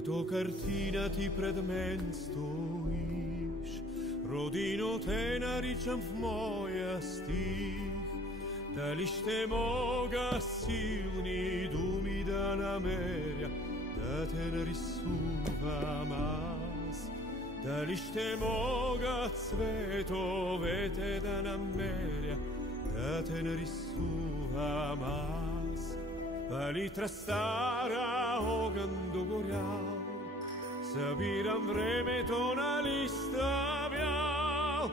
Като картина ти пред мен стоиш, Родино, те наричам в моя стих. Дали ще мога силни думи да намеря, да те нарисувам аз? Дали ще мога цветовете да намеря, да те нарисувам аз? Палитра стара, огън догорял, събирам времето на листа бял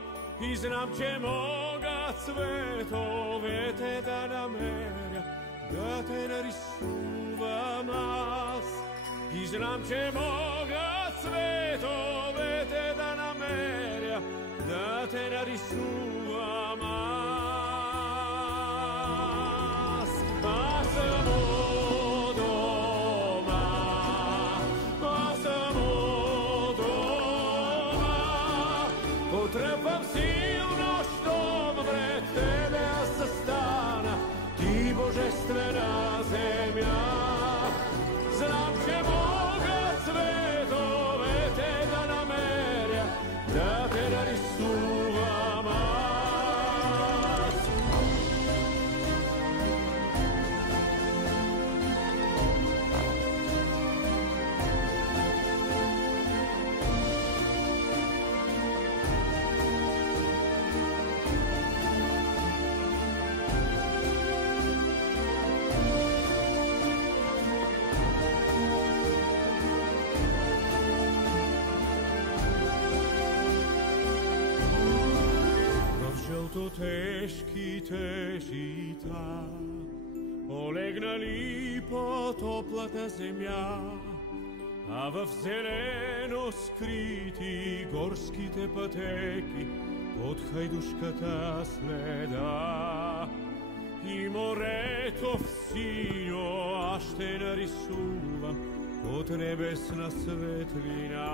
и знам, че мога цветовете да намеря, да те нарисувам аз. И знам, че мога цветовете да намеря, да те нарисувам аз. Аз съм у дома, аз съм у дома, потръпвам силно, щом пред тебе аз застана, ти божествена земя. Знам, че мога цветовете да намеря, да те нарисувам аз. Тежките жита, полегнали по топлата земя, а в зелено скрити горските пътеки под хайдушката следа. И морето в синьо аз ще нарисувам от небесна светлина.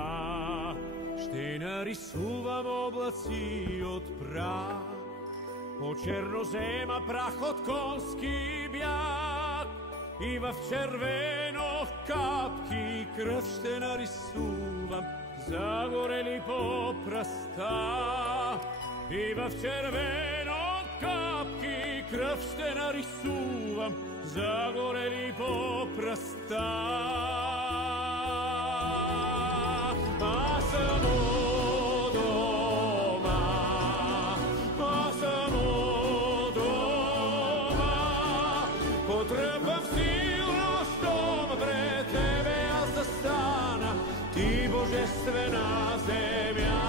Ще нарисувам облаци от прах, по чернозема прах от конски бяг, и в червено капки кръв ще нарисувам, загорели по пръста. И в червено капки кръв ще нарисувам, загорели по пръста. Аз съм у дома, аз съм у дома, потръпвам силно, щом пред тебе аз застана, ти божествена земя.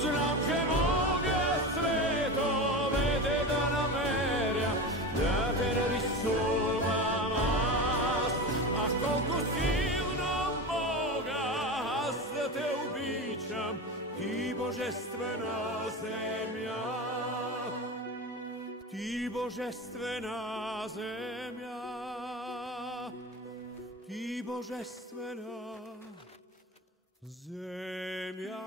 Знам, че мога цветовете да намеря, да те нарисувам аз. Ах, колко силно мога аз да те обичам, ти божествена земя, ти божествена земя, ти божествена земя.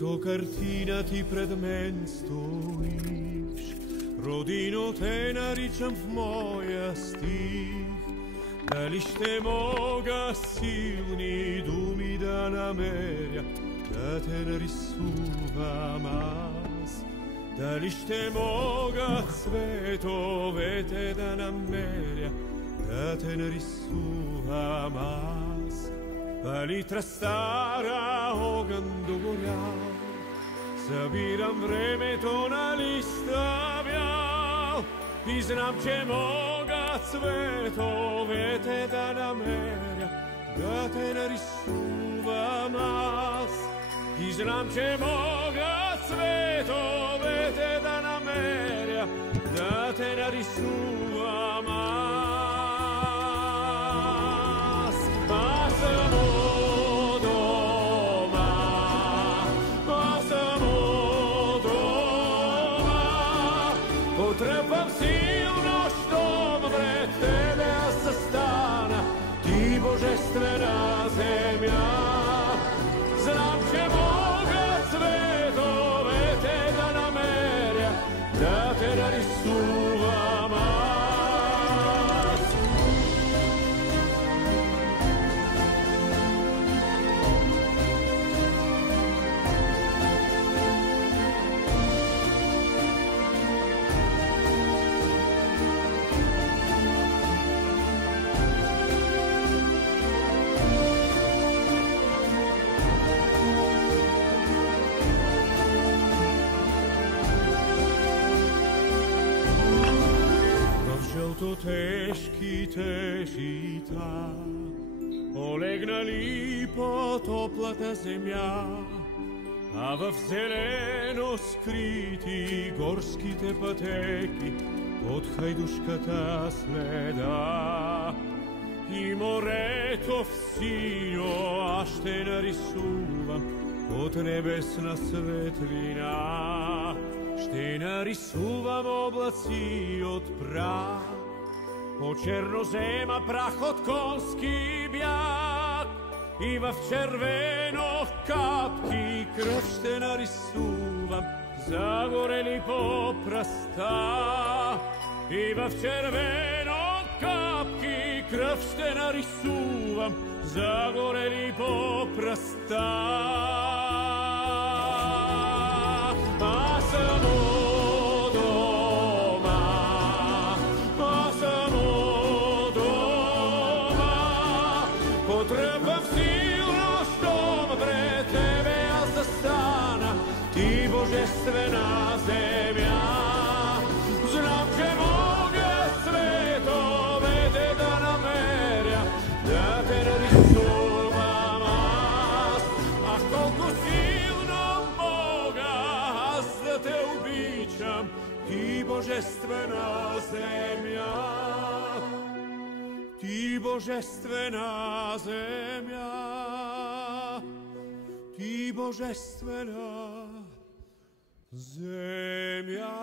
Като картина ти пред мен стоиш, родино те наричам в моя стих. Дали ще мога силни думи да намеря, да те нарисувам аз? Дали ще мога цветовете да намеря, да те нарисувам аз? Палитра стара, огън догорял, събирам времето на листа бял и знам, че мога цветовете да намеря, да те нарисувам аз. И знам, че мога цветовете да намеря, да те нарисувам аз. Аз съм у дома, аз съм у дома, потръпвам силно, щом пред тебе аз застана, ти божествена земя. Знам, че мога цветовете да намеря, да те нарисувам аз. Тежките жита, олегнали по топлата земя, а в зелено скрити горските пътеки от хайдушката следа. И морето в синьо аз ще нарисувам от небесна светлина. Ще нарисувам облаци от прах, по чернозема прах от конски бяг, и в червено капки кръв ще нарисувам, загорели по пръста. И в червено капки кръв ще нарисувам, загорели по пръста. Аз съм у дома, аз съм у дома, потръпвам силно, щом пред тебе аз застана, ти божествена земя. Знам, че мога цветовете да намеря, да те нарисувам аз. Ах, колко силно мога аз да те обичам, ти божествена земя. Ти божествена земя, ти божествена земя.